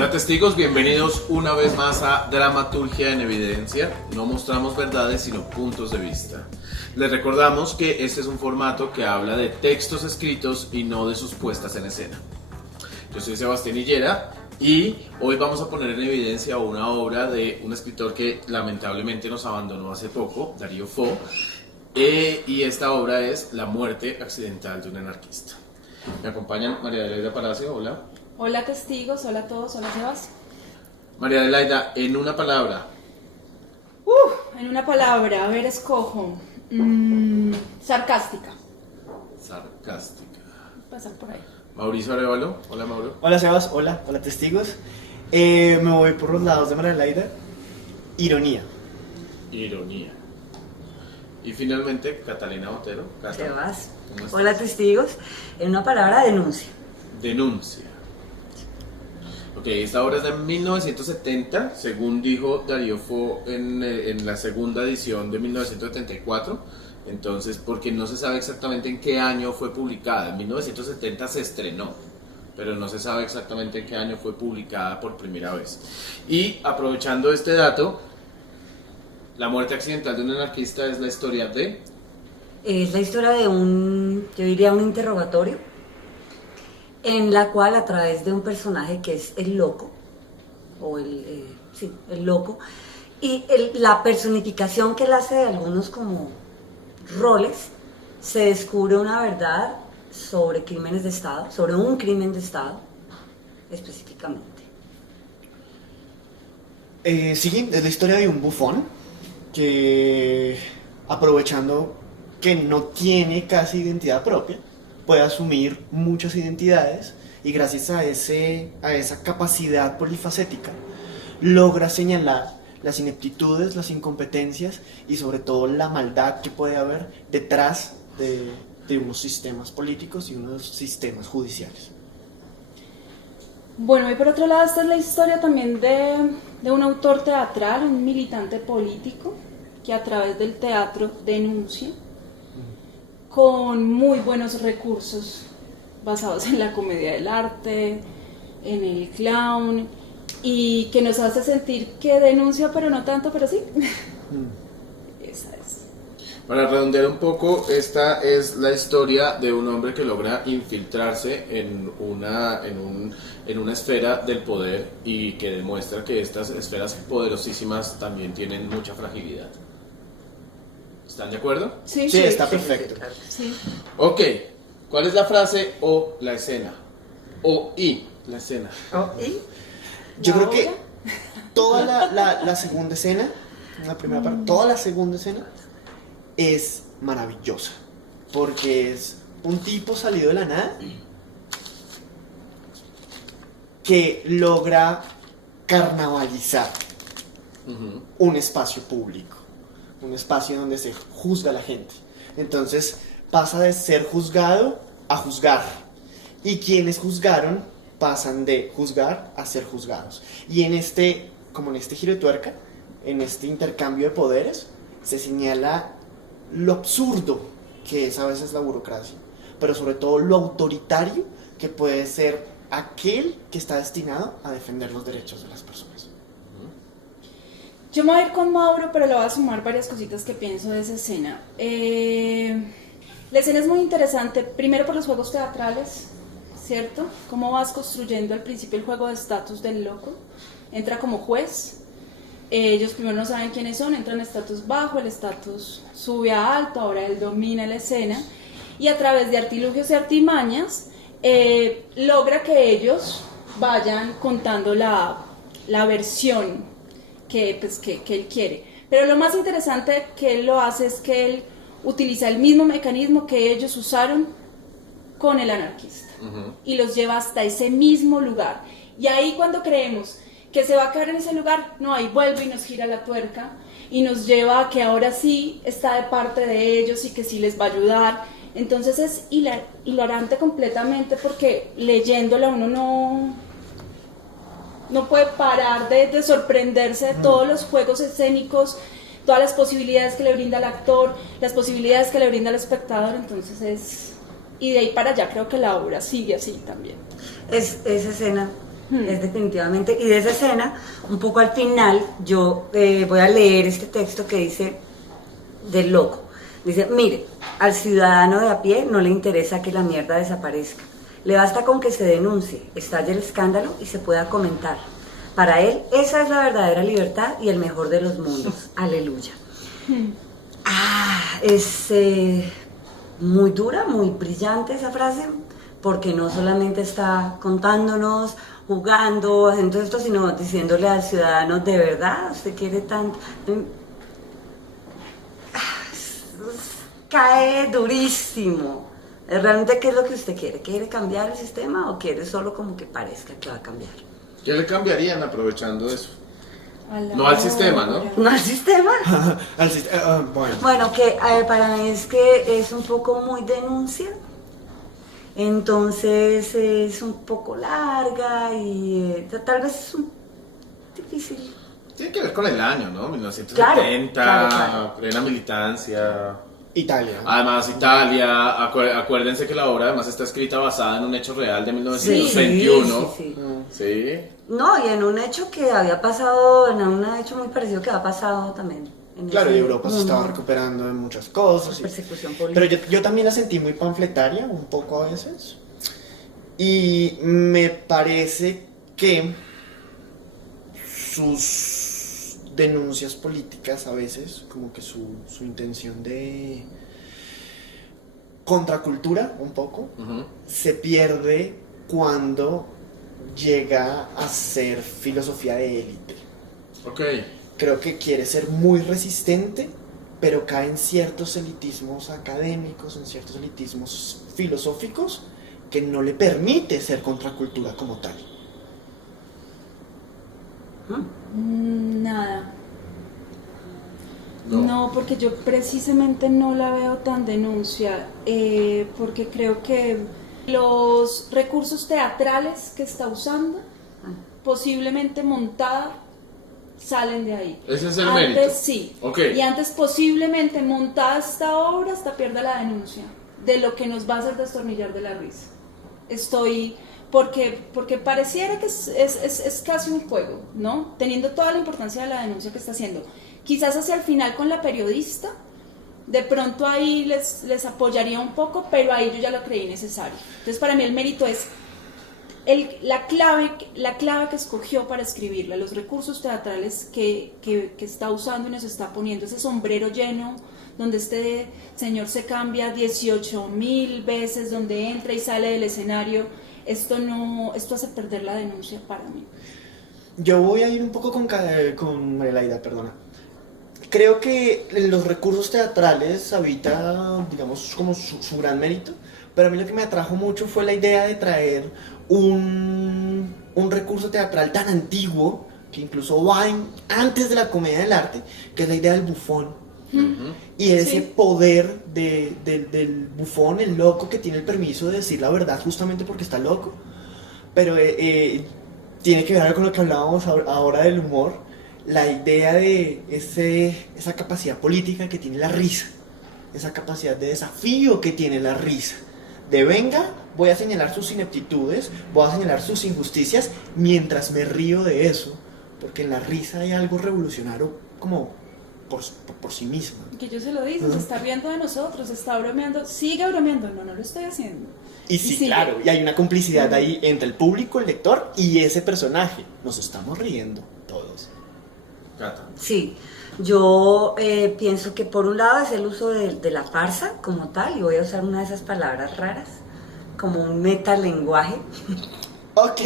Hola testigos, bienvenidos una vez más a Dramaturgia en Evidencia. No mostramos verdades sino puntos de vista. Les recordamos que este es un formato que habla de textos escritos y no de sus puestas en escena. Yo soy Sebastián Higuera y hoy vamos a poner en evidencia una obra de un escritor que lamentablemente nos abandonó hace poco, Darío Fo, y esta obra es La muerte accidental de un anarquista. Me acompañan María Adelaida Palacio, hola. Hola testigos, hola a todos, hola Sebas. María Adelaida, en una palabra. En una palabra, a ver, escojo. Sarcástica. Sarcástica. Pasar por ahí. Mauricio Arevalo, hola Mauro. Hola Sebas, hola testigos. Me voy por los lados de María Adelaida. Ironía. Ironía. Y finalmente, Catalina Otero. Cata, Sebas, ¿cómo estás? hola testigos. En una palabra, denuncia. Denuncia. Ok, esta obra es de 1970, según dijo Darío Fo en la segunda edición de 1974. Entonces, porque no se sabe exactamente en qué año fue publicada. En 1970 se estrenó, pero no se sabe exactamente en qué año fue publicada por primera vez. Y aprovechando este dato, La muerte accidental de un anarquista es la historia de... Es la historia de yo diría un interrogatorio, en la cual a través de un personaje que es el loco, o el loco, y la personificación que él hace de algunos como roles, se descubre una verdad sobre crímenes de Estado, sobre un crimen de Estado específicamente. Sí, es la historia de un bufón que, aprovechando que no tiene casi identidad propia, puede asumir muchas identidades y gracias a esa capacidad polifacética logra señalar las ineptitudes, las incompetencias y sobre todo la maldad que puede haber detrás de unos sistemas políticos y unos sistemas judiciales. Bueno, y por otro lado, esta es la historia también de un autor teatral, un militante político, que a través del teatro denuncia con muy buenos recursos basados en la comedia del arte, en el clown, y que nos hace sentir que denuncia, pero no tanto, pero sí. Esa es. Para redondear un poco, esta es la historia de un hombre que logra infiltrarse en una esfera del poder y que demuestra que estas esferas poderosísimas también tienen mucha fragilidad. ¿Están de acuerdo? Sí, Sí, está perfecto. Sí. Ok, ¿cuál es la frase o la escena? O y la escena. Yo ¿La creo que obra? toda la segunda escena, la primera parte, toda la segunda escena es maravillosa, porque es un tipo salido de la nada que logra carnavalizar un espacio público, un espacio donde se juzga a la gente. Entonces pasa de ser juzgado a juzgar, y quienes juzgaron pasan de juzgar a ser juzgados. Y como en este giro de tuerca, en este intercambio de poderes, se señala lo absurdo que es a veces la burocracia, pero sobre todo lo autoritario que puede ser aquel que está destinado a defender los derechos de las personas. Yo me voy a ir con Mauro, pero le voy a sumar varias cositas que pienso de esa escena. La escena es muy interesante, primero por los juegos teatrales, ¿cierto? Cómo vas construyendo al principio el juego de estatus del loco. Entra como juez, ellos primero no saben quiénes son, entran en estatus bajo, el estatus sube a alto, ahora él domina la escena, y a través de artilugios y artimañas logra que ellos vayan contando la versión que él quiere. Pero lo más interesante que él lo hace es que él utiliza el mismo mecanismo que ellos usaron con el anarquista, y los lleva hasta ese mismo lugar. Y ahí cuando creemos que se va a quedar en ese lugar, no, ahí vuelve y nos gira la tuerca y nos lleva a que ahora sí está de parte de ellos y que sí les va a ayudar. Entonces es hilarante completamente, porque leyéndola uno no puede parar de sorprenderse de todos los juegos escénicos, todas las posibilidades que le brinda el actor, las posibilidades que le brinda el espectador. Entonces y de ahí para allá creo que la obra sigue así también. Esa escena Es definitivamente, y de esa escena, un poco al final, yo voy a leer este texto que dice del loco. Dice, mire, al ciudadano de a pie no le interesa que la mierda desaparezca. Le basta con que se denuncie, estalle el escándalo y se pueda comentar. Para él, esa es la verdadera libertad y el mejor de los mundos. Aleluya. Es muy dura, muy brillante esa frase, porque no solamente está contándonos, jugando, haciendo esto, sino diciéndole al ciudadano, de verdad, usted quiere tanto. Cae durísimo. ¿Realmente qué es lo que usted quiere? ¿Quiere cambiar el sistema o quiere solo como que parezca que va a cambiar? ¿Qué le cambiarían aprovechando eso? No al sistema, ¿no? ¿No al sistema? Bueno. Bueno, que para mí es que es un poco muy denuncia. Entonces es un poco larga y tal vez es un difícil. Tiene que ver con el año, ¿no? 1970, Claro. plena militancia. Italia. Además, Italia, acuérdense que la obra además está escrita basada en un hecho real de 1921. Sí. Sí. No, y en un hecho que había pasado, en un hecho muy parecido que había pasado también. Claro, y Europa se estaba recuperando de muchas cosas. Persecución política. Pero yo también la sentí muy panfletaria, un poco a veces. Y me parece que sus denuncias políticas a veces, como que su intención de contracultura, un poco, se pierde cuando llega a ser filosofía de élite. Ok. Creo que quiere ser muy resistente, pero cae en ciertos elitismos académicos, en ciertos elitismos filosóficos, que no le permite ser contracultura como tal. Nada. No, porque yo precisamente no la veo tan denuncia, porque creo que los recursos teatrales que está usando, posiblemente montada, salen de ahí. Ese es el antes, mérito. Sí. Okay. Y antes posiblemente montada esta obra hasta pierda la denuncia de lo que nos va a hacer destornillar de la risa. Porque pareciera que es casi un juego, ¿no? Teniendo toda la importancia de la denuncia que está haciendo. Quizás hacia el final con la periodista, de pronto ahí les apoyaría un poco, pero ahí yo ya lo creí necesario. Entonces para mí el mérito es la clave que escogió para escribirla, los recursos teatrales que está usando y nos está poniendo, ese sombrero lleno, donde este señor se cambia 18,000 veces, donde entra y sale del escenario. Esto hace perder la denuncia para mí. Yo voy a ir un poco con Marielaida, perdona. Creo que los recursos teatrales habita, digamos, como su gran mérito, pero a mí lo que me atrajo mucho fue la idea de traer un recurso teatral tan antiguo, que incluso va antes de la comedia del arte, que es la idea del bufón. Y ese poder del bufón, el loco que tiene el permiso de decir la verdad justamente porque está loco. Pero tiene que ver con lo que hablábamos ahora del humor, la idea de esa capacidad política que tiene la risa, esa capacidad de desafío que tiene la risa. De venga, voy a señalar sus ineptitudes, voy a señalar sus injusticias mientras me río de eso, porque en la risa hay algo revolucionario como por sí misma. Que yo se lo digo, se está riendo de nosotros, está bromeando, sigue bromeando, no lo estoy haciendo. Y sí, claro, y hay una complicidad ahí entre el público, el lector y ese personaje. Nos estamos riendo todos. Cata. Sí, yo pienso que por un lado es el uso de la farsa como tal, y voy a usar una de esas palabras raras, como un metalenguaje. Ok.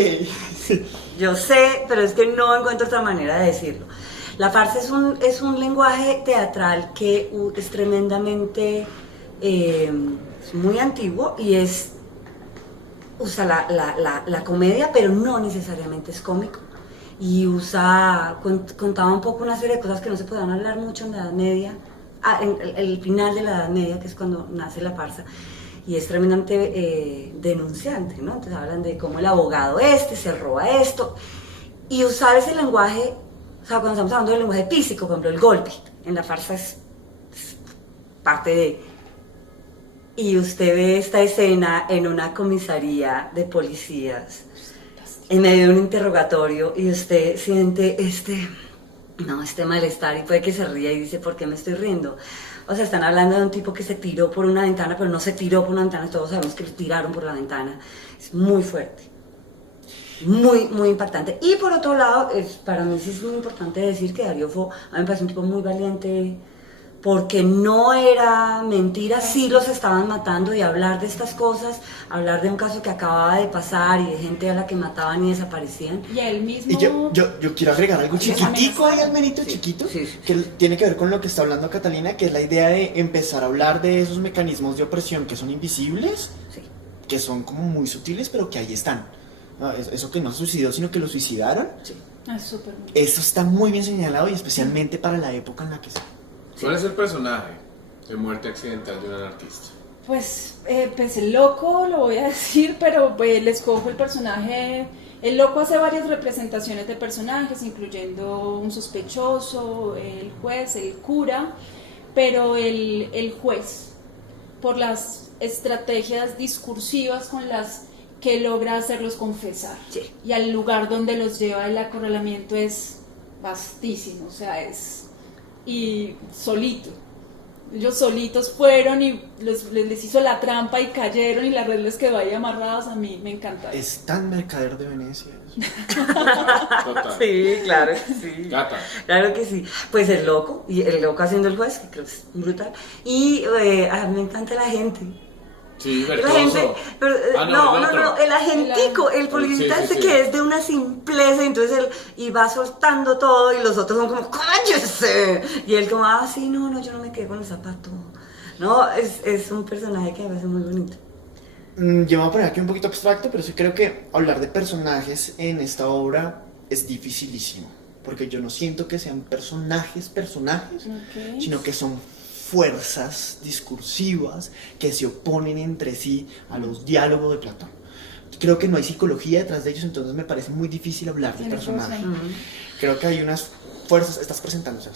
Yo sé, pero es que no encuentro otra manera de decirlo. La farsa es un lenguaje teatral que es tremendamente es muy antiguo y usa la comedia, pero no necesariamente es cómico. Y contaba un poco una serie de cosas que no se podían hablar mucho en la Edad Media, en el final de la Edad Media, que es cuando nace la farsa. Y es tremendamente denunciante, ¿no? Entonces hablan de cómo el abogado se roba esto. Y usar ese lenguaje, o sea, cuando estamos hablando del lenguaje físico, por ejemplo, el golpe, en la farsa es parte de... Y usted ve esta escena en una comisaría de policías en medio de un interrogatorio y usted siente este malestar y puede que se ría y dice, ¿por qué me estoy riendo? O sea, están hablando de un tipo que se tiró por una ventana, pero no se tiró por una ventana, todos sabemos que lo tiraron por la ventana. Es muy fuerte, muy, muy impactante. Y por otro lado, para mí sí es muy importante decir que Darío Fo, a mí me parece un tipo muy valiente, porque no era mentira, sí los estaban matando, y hablar de estas cosas, hablar de un caso que acababa de pasar y de gente a la que mataban y desaparecían. Y él mismo... Y yo quiero agregar algo chiquitico ahí al menito Sí, chiquito, sí, sí. que tiene que ver con lo que está hablando Catalina, que es la idea de empezar a hablar de esos mecanismos de opresión que son invisibles, Sí. que son como muy sutiles, pero que ahí están. Eso que no se suicidó, sino que lo suicidaron, Sí. Ah, súper. eso está muy bien señalado, y especialmente para la época en la que se... ¿Cuál es el personaje de Muerte Accidental de un Anarquista? Pues el loco, lo voy a decir, pero le escojo el personaje. El loco hace varias representaciones de personajes, incluyendo un sospechoso, el juez, el cura, pero el juez, por las estrategias discursivas con las que logra hacerlos confesar. Sí. Y al lugar donde los lleva el acorralamiento es vastísimo, o sea, y solito. Ellos solitos fueron y les hizo la trampa y cayeron y la red les quedó ahí amarradas. A mí me encanta eso. Es tan Mercader de Venecia eso. Total. Sí, claro que sí. Gata. Claro que sí. Pues el loco haciendo el juez, que creo que es brutal. Y me encanta la gente. Sí, La gente, Bertoso. pero, no, el agentico, el policía Sí, sí, sí. que es de una simpleza, y entonces él y va soltando todo y los otros son como, ¡cállese! Y él como, sí, no, yo no me quedé con el zapato. No, es un personaje que me parece muy bonito. Yo me voy a poner aquí un poquito abstracto, pero sí creo que hablar de personajes en esta obra es dificilísimo, porque yo no siento que sean personajes, Ok. sino que son fuerzas discursivas que se oponen entre sí a los diálogos de Platón. Creo que no hay psicología detrás de ellos, entonces me parece muy difícil hablar de Tienes personajes. razón. Creo que hay unas fuerzas, estás presentándose.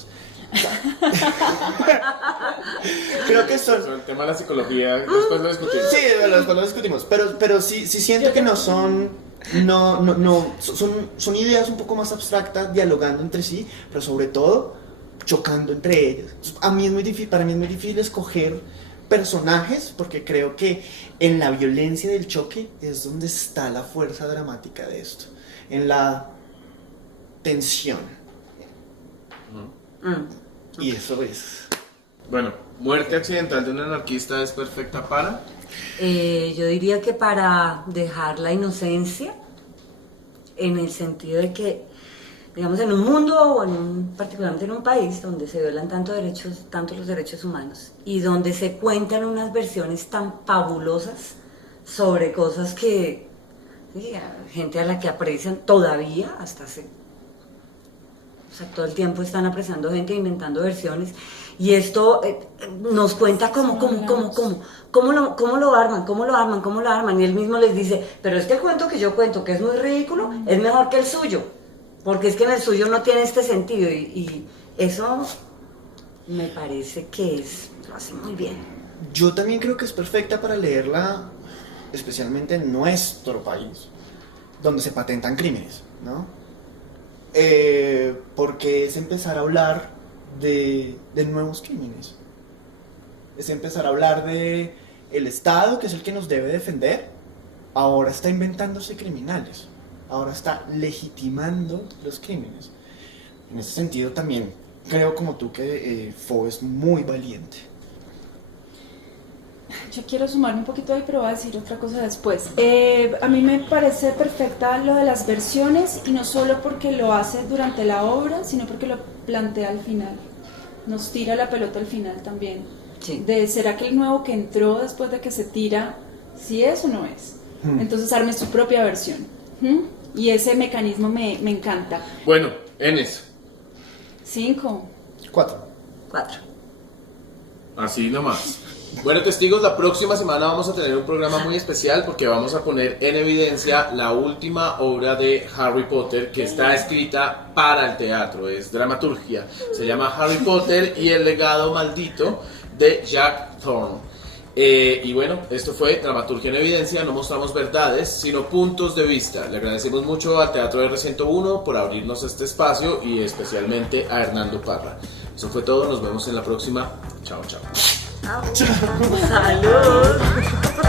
Creo que son... Sobre el tema de la psicología, después lo discutimos. Sí, después lo discutimos, pero sí siento que no son... son ideas un poco más abstractas, dialogando entre sí, pero sobre todo chocando entre ellas. Para mí es muy difícil escoger personajes, porque creo que en la violencia del choque es donde está la fuerza dramática de esto, en la tensión. Y eso es... Bueno, Muerte Accidental de un Anarquista es perfecta para... Yo diría que para dejar la inocencia, en el sentido de que, digamos, en un mundo o particularmente en un país donde se violan tanto los derechos humanos y donde se cuentan unas versiones tan fabulosas sobre cosas que gente a la que aprecian todavía hasta todo el tiempo están apreciando gente, inventando versiones, y esto nos cuenta cómo lo arman, y él mismo les dice, pero es que el cuento que yo cuento, que es muy ridículo, es mejor que el suyo, porque es que en el suyo no tiene este sentido, y eso me parece que lo hace muy bien. Yo también creo que es perfecta para leerla, especialmente en nuestro país, donde se patentan crímenes, ¿no? Porque es empezar a hablar de nuevos crímenes. Es empezar a hablar de el Estado, que es el que nos debe defender, ahora está inventándose criminales, ahora está legitimando los crímenes. En ese sentido también creo, como tú, que Fo es muy valiente. Yo quiero sumar un poquito ahí, pero voy a decir otra cosa después. A mí me parece perfecta lo de las versiones, y no solo porque lo hace durante la obra, sino porque lo plantea al final. Nos tira la pelota al final también. Sí. ¿Será que el nuevo que entró después de que se tira, si es o no es? Entonces arme su propia versión. Y ese mecanismo me encanta. Bueno, Enes, 5. 4. 4. así nomás. Bueno, testigos, la próxima semana vamos a tener un programa muy especial porque vamos a poner en evidencia la última obra de Harry Potter que está escrita para el teatro, es dramaturgia. Se llama Harry Potter y el legado maldito de Jack Thorne. Y bueno, esto fue Dramaturgia en Evidencia. No mostramos verdades, sino puntos de vista. Le agradecemos mucho al Teatro R101 por abrirnos este espacio y especialmente a Hernando Parra. Eso fue todo, nos vemos en la próxima. Chao, chao. Salud.